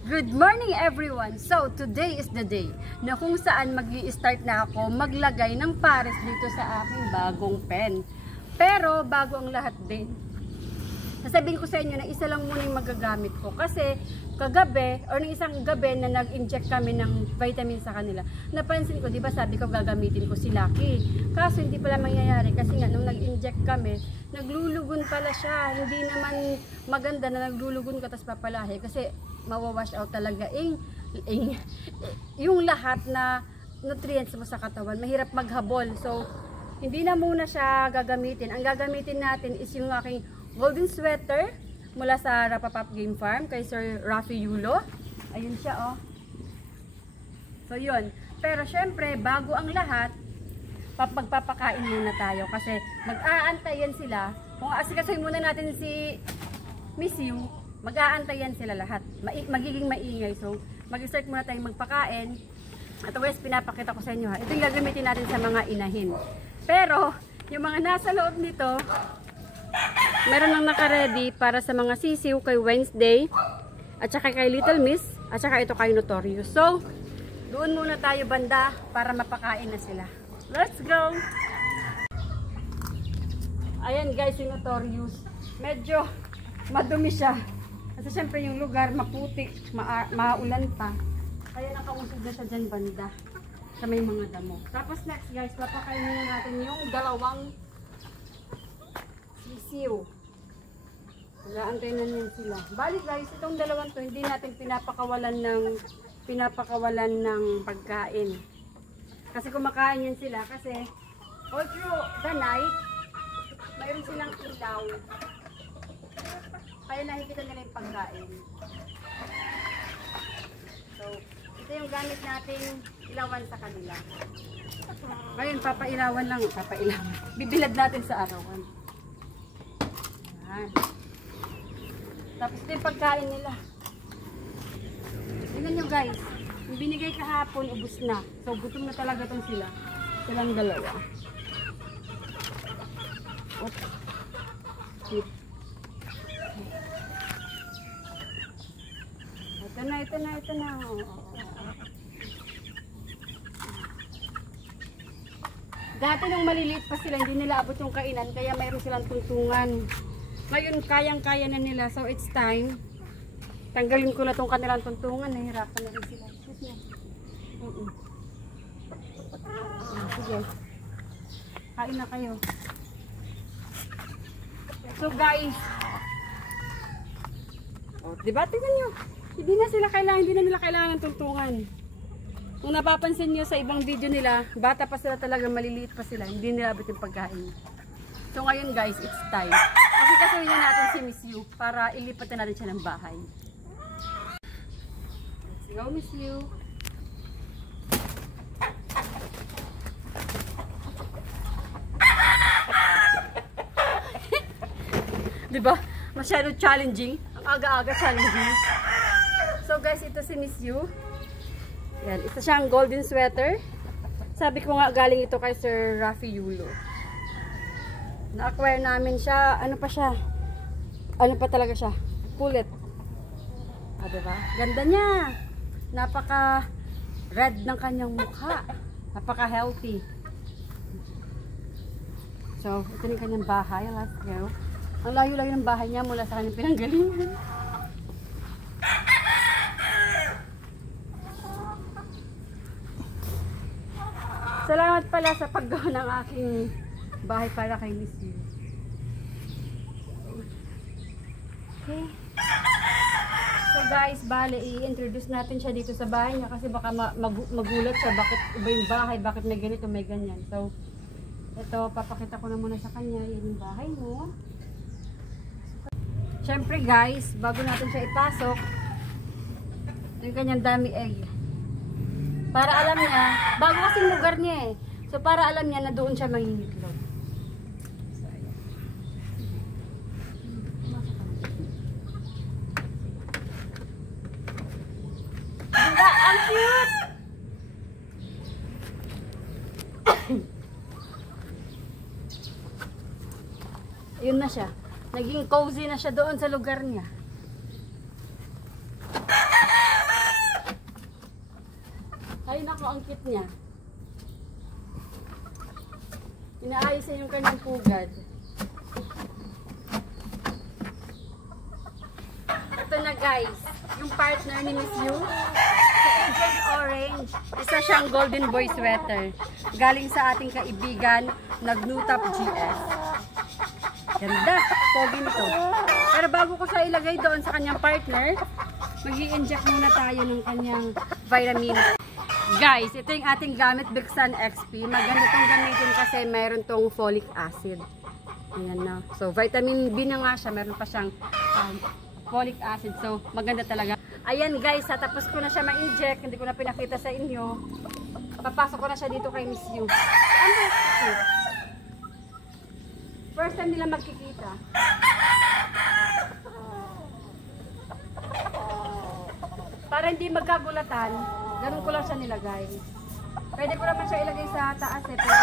Good morning everyone! So, today is the day na kung saan mag-i-start na ako maglagay ng pares dito sa aking bagong pen. Pero, bago ang lahat din, sasabihin ko sa inyo na isa lang muna yung magagamit ko. Kasi, kagabi, or ng isang gabi na nag-inject kami ng vitamin sa kanila, napansin ko, di ba sabi ko gagamitin ko si Lucky. Kaso, hindi pala mangyayari kasi nga, nung nag-inject kami, naglulugon pala siya. Hindi naman maganda na naglulugon ka tapos papalahi kasi mawawash out talaga yung lahat na nutrients mo sa katawan. Mahirap maghabol. So, hindi na muna siya gagamitin. Ang gagamitin natin is yung aking golden sweater mula sa Rapapap Game Farm kay Sir Rafi Yulo. Ayun siya, oh. So, yun. Pero, syempre, bago ang lahat, magpapakain muna tayo kasi mag-aantayan sila. Kung asikasuhin muna natin si Miss Yu, mag-aantayan sila lahat. Magiging maingay. So, mag-start muna tayong magpakain. At always, pinapakita ko sa inyo, ha. Ito yung gagamitin natin sa mga inahin. Pero, yung mga nasa loob nito, meron nang naka-ready para sa mga sisiw kay Wednesday, at saka kay Little Miss, at saka ito kay Notorious. So, doon muna tayo banda para mapakain na sila. Let's go! Ayan guys, yung Notorious. Medyo madumi siya. Kasi syempre yung lugar maputik, maulan pa. Kaya nakausog na siya dyan banda sa may mga damo. Tapos next guys, papakain muna natin yung dalawang sisiw. Mag-aantay na niyan sila. Bali guys, itong dalawang to, hindi natin pinapakawalan ng pagkain. Kasi kumakain yan sila. Kasi all through the night, mayroon silang ilaw. Kaya nakikita nila yung pagkain. So, ito yung gamit nating ilawan sa kanila. Ngayon, papailawan lang. Bibilad natin sa arawan. Ayan. Tapos ito yung pagkain nila. Tingnan nyo guys. Yung binigay kahapon, ubos na. So, gutom na talaga itong sila. Silang dalawa. Oops. Ito na. Dati nung maliliit pa sila, hindi nila abot yung kainan, kaya mayroon silang tuntungan. Ngayon, kayang-kaya na nila. So, it's time. Tanggalin ko na itong kanilang tuntungan. Nahirapan na rin sila. Sige. Kain na kayo. So, guys. Oh, diba? Tingnan nyo. Hindi na nila kailangan ng tuntungan. Kung napapansin nyo sa ibang video nila, bata pa sila talaga, maliliit pa sila. Hindi nila abot yung pagkain. So ngayon guys, it's time. Kasi kasuhin na natin si Miss Yu para ilipat na natin siya ng bahay. Let's go, Miss Yu. Diba? Masyado challenging. Ang aga-aga challenging. So guys, ito si Miss Yu. Yan, ito siyang golden sweater. Sabi ko nga galing ito kay Sir Rafi Yulo. Na-acquire namin siya. Ano pa siya? Ano pa talaga siya? Pullet. Ah, diba? Ganda niya. Napaka red ng kanyang mukha. Napaka healthy. So, ito yung kanyang bahay. Let's go. Ang layo-layo ng bahay niya mula sa kanyang pinanggalingan. Salamat pala sa paggawa ng aking bahay para kay Miss Yu. Okay. So guys, bale, i-introduce natin siya dito sa bahay niya kasi baka magulat siya bakit iba yung bahay, bakit may ganito, may ganyan. So, ito, papakita ko na muna sa kanya. Yan yung bahay mo. Siyempre guys, bago natin siya ipasok, yung kanyang dami egg. Para alam niya, bago kasing lugar niya eh. So para alam niya na doon siya mangingitlog. So, diba? Ang cute! Yun na siya. Naging cozy na siya doon sa lugar niya. Naku, ang cute niya. Inaayos niya yung kanyang pugad. Ito na guys, yung partner ni Miss Yu. Si Agent Orange. Isa siyang golden boy sweater. Galing sa ating kaibigan, Nagnutap GS. Ganda, pogi nito. Pero bago ko siya ilagay doon sa kanyang partner, mag-i-inject muna tayo ng kanyang vitamin. Guys, ito yung ating gamit, Bixan XP. Maganda itong gamitin kasi meron tong folic acid. Ayan na. So, vitamin B na nga siya. Meron pa siyang folic acid. So, maganda talaga. Ayan guys, tapos ko na siya ma-inject. Hindi ko na pinakita sa inyo. Papasok ko na siya dito kay Miss Yu. Ano? First time nila magkikita. Para hindi magkagulatan, ganun ko lang siya nilagay. Pwede ko naman siya ilagay sa taas eh, pero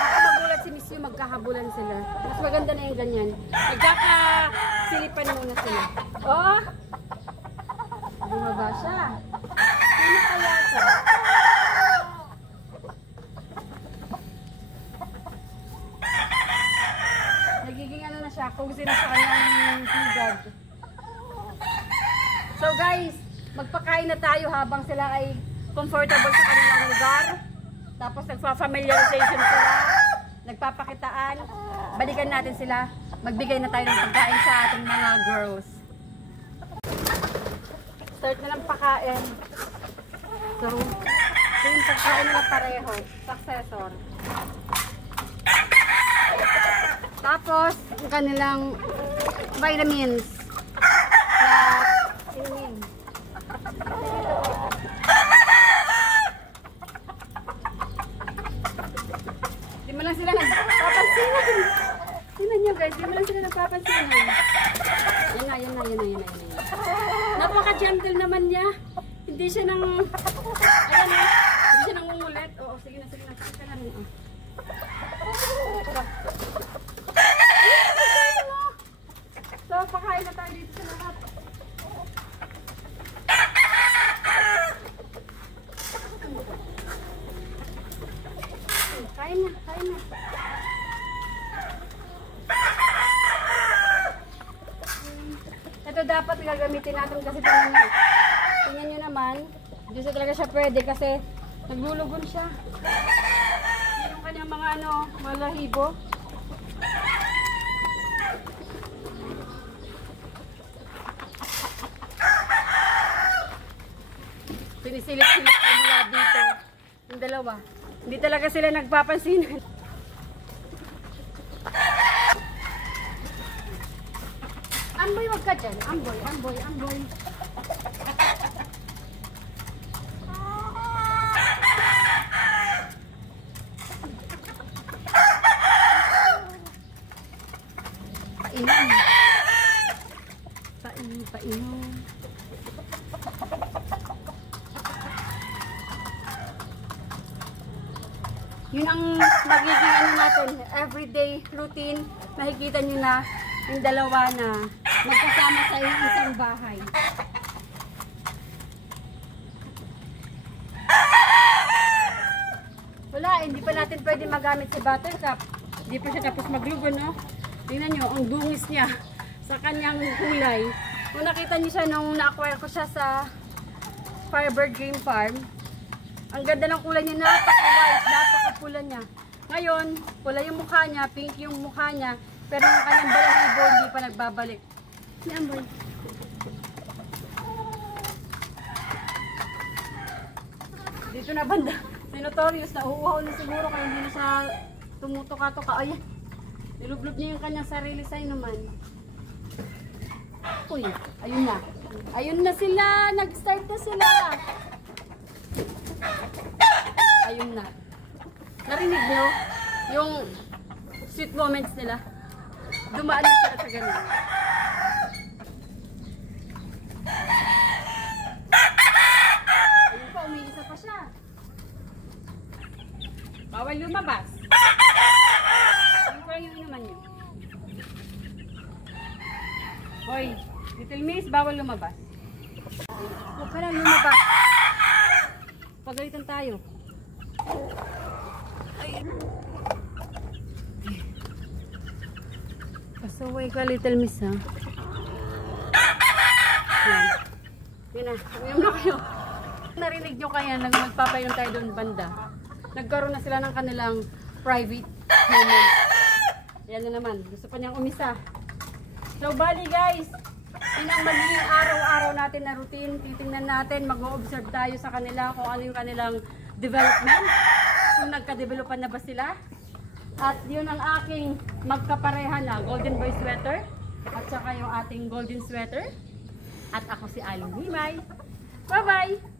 baka magulat si Miss Yu, magkahabulan sila. Mas maganda na yung ganyan. Magkakasilipan muna sila. Oh! Bumaba siya. Sino kaya siya? Nagiging ano na siya, kung sino sa kanyang hugad. So guys, magpakain na tayo habang sila ay comfortable sa kanilang lugar. Tapos nagpa-familiarization sila, nagpapakitaan. Balikan natin sila, magbigay na tayo ng pagkain sa ating mga girls. Start na ng pakain. So, yung pagkain nila pareho, successor. Tapos, ang kanilang vitamins. Inumin. Di mo lang sila nagpapansinan. Tingnan nyo guys, di mo lang sila nagpapansinan. Yan na. Napaka-gentle naman niya. Hindi siya nang, ayan na, hindi siya nang umulit. Oo, sige na. Sige na rin. So, pakain na tayo dito sa lahat. Kain na. Ito dapat gagamitin natin kasi tingnan nyo naman. Hindi siya talaga siya pwede kasi naglulugon siya. Yung kanyang mga malahibo. Pinisilip-silip ko mula dito. Yung dalawa. Hindi talaga sila nagpapansinan. Amboy, wag ka dyan. Amboy. Painom. Yun ang magiging natin, everyday routine. Makikita nyo na yung dalawa na magkasama sa isang bahay. Wala, hindi pa natin pwede magamit si Buttercup. Hindi pa siya tapos maglugon, no? Tingnan nyo, ang dungis niya sa kanyang kulay. Kung nakita nyo siya nung na-acquire ko siya sa Firebird Game Farm, ang ganda ng kulay niya, napaka-white, napaka-pula niya. Ngayon, pula yung mukha niya, pink yung mukha niya, pero yung kanyang balahibo hindi pa nagbabalik. Yan, boy. Dito na banda. Si Notorious, nauuhaw na siguro kaya hindi na siya tumutuka-tuka. Ayan, nilublob niya yung kanyang sarili sa inuman. Uy, ayun na. Ayun na sila, nag-start na sila. Ayun na. Narinig nyo yung sweet moments nila. Dumaan na sila sa ganun. Ayun pa, umiisa pa siya. Bawal lumabas. Ayun ko lang yung inuman nyo. Hoy, Little Miss, bawal lumabas. Huwag ka lang lumabas. Pagalitan tayo. Pasaway ka, little miss, ha? Yan. Yan na. Uminom na kayo. Narinig nyo kaya nang magpapainom tayo doon banda. Nagkaroon na sila ng kanilang private moment. Yan na naman. Gusto pa niyang umisa. So, bali guys, yun ang magiging araw-araw natin na routine. Titingnan natin, mag-o-observe tayo sa kanila kung ano yung kanilang development. Kung nagka-developan na ba sila. At yun ang aking magkapareha na golden boy sweater. At saka yung ating golden sweater. At ako si Aling Himay. Bye-bye!